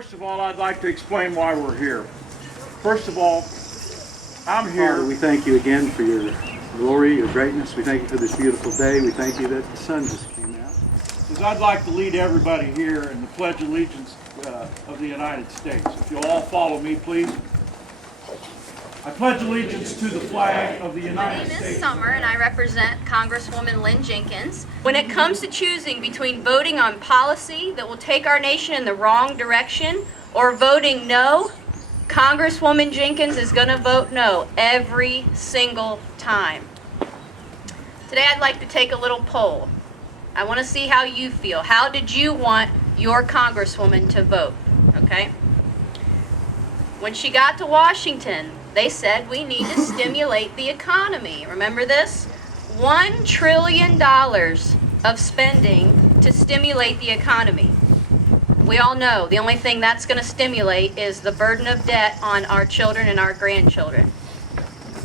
First of all, I'd like to explain why we're here. First of all, I'm here. Father, we thank you again for your glory, your greatness. We thank you for this beautiful day. We thank you that the sun just came out. Because I'd like to lead everybody here in the Pledge of Allegiance of the United States. If you'll all follow me, please. I pledge allegiance to the flag of the United States. My name is Summer, and I represent Congresswoman Lynn Jenkins. When it comes to choosing between voting on policy that will take our nation in the wrong direction or voting no, Congresswoman Jenkins is going to vote no every single time. Today I'd like to take a little poll. I want to see how you feel. How did you want your Congresswoman to vote? Okay? When she got to Washington, they said we need to stimulate the economy. Remember this? $1 trillion of spending to stimulate the economy. We all know the only thing that's going to stimulate is the burden of debt on our children and our grandchildren.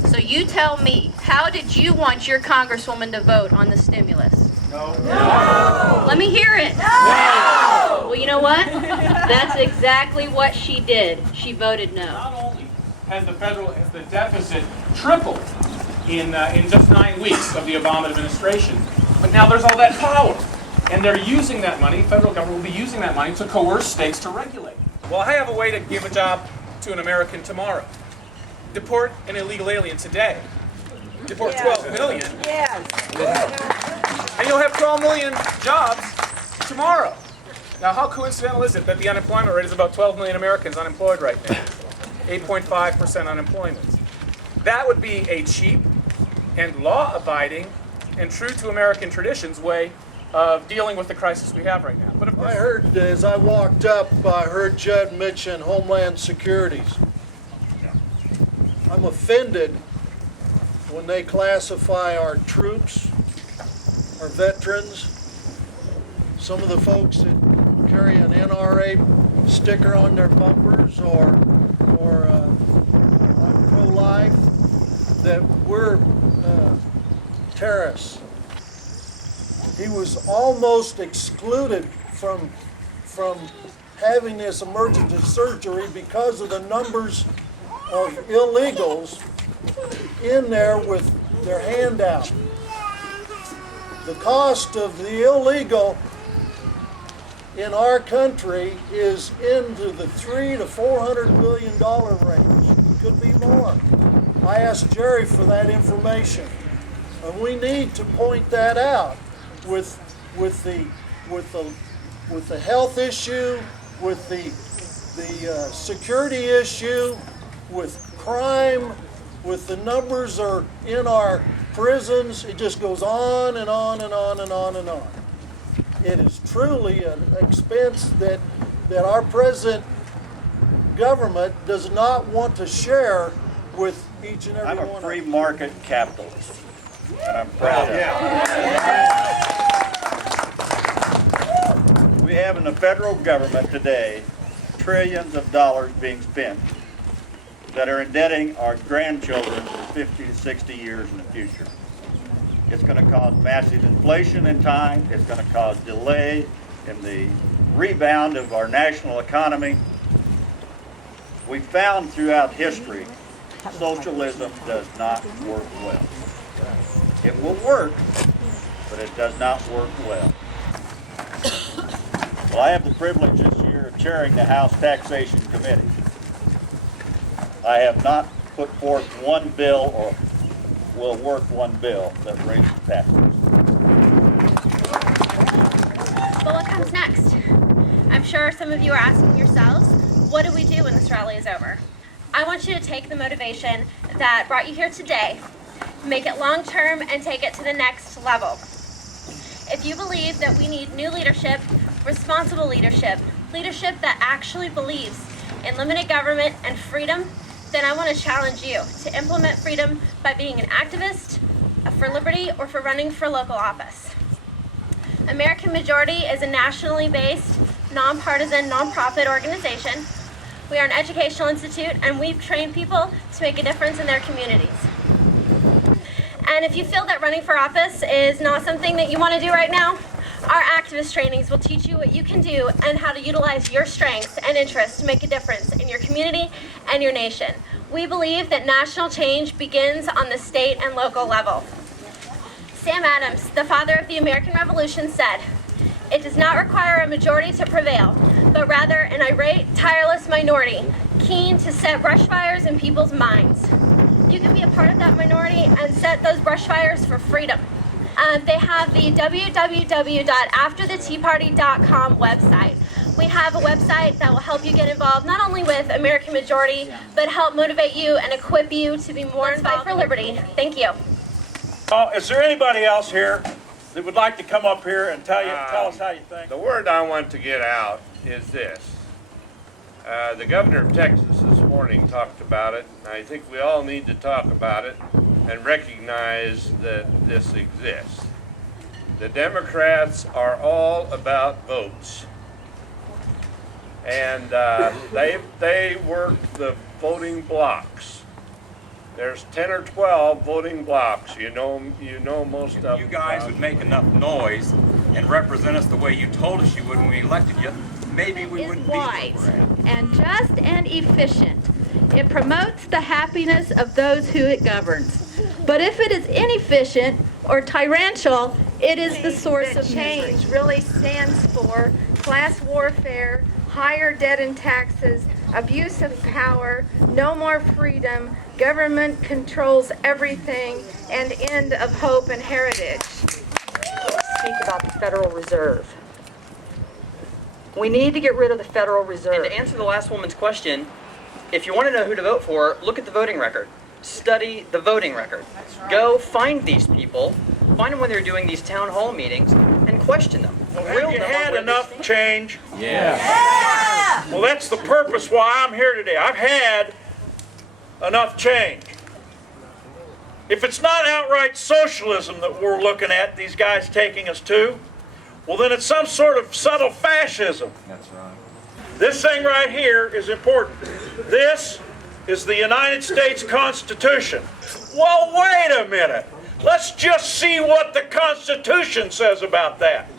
So you tell me, how did you want your Congresswoman to vote on the stimulus? No. Let me hear it. No! Well, you know what? That's exactly what she did. She voted no. Not only has the deficit tripled in just 9 weeks of the Obama administration, but now there's all that power. And they're using that money, federal government will be using that money to coerce states to regulate. Well, I have a way to give a job to an American tomorrow. Deport an illegal alien today. Deport 12 million. And you'll have 12 million jobs tomorrow. Now, how coincidental is it that the unemployment rate is about 12 million Americans unemployed right now? 8.5% unemployment. That would be a cheap and law-abiding and true to American traditions way of dealing with the crisis we have right now. But of course, I heard, as I walked up, I heard Judd mention Homeland Securities. I'm offended when they classify our troops, our veterans, some of the folks that carry an NRA sticker on their bumpers or on pro-life, that we're terrorists. He was almost excluded from having this emergency surgery because of the numbers of illegals in there with their hand out. The cost of the illegal in our country is into the $300 to $400 billion range. It could be more. I asked Jerry for that information, and we need to point that out with the health issue, with the security issue, with crime, with the numbers are in our prisons. It just goes on and on and on and on and on. It is truly an expense that our present government does not want to share with each and every one of us. I'm a free market capitalist, and I'm proud of it. We have in the federal government today trillions of dollars being spent that are indebting our grandchildren for 50 to 60 years in the future. It's going to cause massive inflation in time. It's going to cause delay in the rebound of our national economy. We found throughout history, socialism does not work well. It will work, but it does not work well. Well, I have the privilege this year of chairing the House Taxation Committee. I have not put forth one bill or will work one bill that raises taxes. But what comes next? I'm sure some of you are asking yourselves, what do we do when this rally is over? I want you to take the motivation that brought you here today, make it long-term, and take it to the next level. If you believe that we need new leadership, responsible leadership, leadership that actually believes in limited government and freedom, then I want to challenge you to implement freedom by being an activist for liberty or for running for local office. American Majority is a nationally based, nonpartisan, nonprofit organization. We are an educational institute, and we've trained people to make a difference in their communities. And if you feel that running for office is not something that you want to do right now, Our activist trainings will teach you what you can do and how to utilize your strengths and interests to make a difference in your community and your nation. We believe that national change begins on the state and local level. Sam Adams, the father of the American Revolution, said, "It does not require a majority to prevail, but rather an irate, tireless minority, keen to set brush fires in people's minds." You can be a part of that minority and set those brush fires for freedom. They have the www.aftertheteaparty.com website. We have a website that will help you get involved not only with American Majority, but help motivate you and equip you to be more involved for liberty. Thank you. Is there anybody else here that would like to come up here and tell us how you think? The word I want to get out is this. The governor of Texas this morning talked about it, and I think we all need to talk about it and recognize that this exists. The Democrats are all about votes. And they work the voting blocks. There's 10 or 12 voting blocks. You know most of them. If you guys would make enough noise and represent us the way you told us you would when we elected you, maybe we wouldn't be wise and just and efficient. It promotes the happiness of those who it governs. But if it is inefficient or tyrannical, it is the source of misery. Change really stands for class warfare, higher debt and taxes, abuse of power, no more freedom, government controls everything, and end of hope and heritage. Speak about the Federal Reserve. We need to get rid of the Federal Reserve. And to answer the last woman's question, if you want to know who to vote for, look at the voting record. Study the voting record. Go find these people, find them when they're doing these town hall meetings, and question them. Have you had enough change? Yeah. Well, that's the purpose why I'm here today. I've had enough change. If it's not outright socialism that we're looking at, these guys taking us to, well, then it's some sort of subtle fascism. That's right. This thing right here is important. This is the United States Constitution. Well, wait a minute. Let's just see what the Constitution says about that.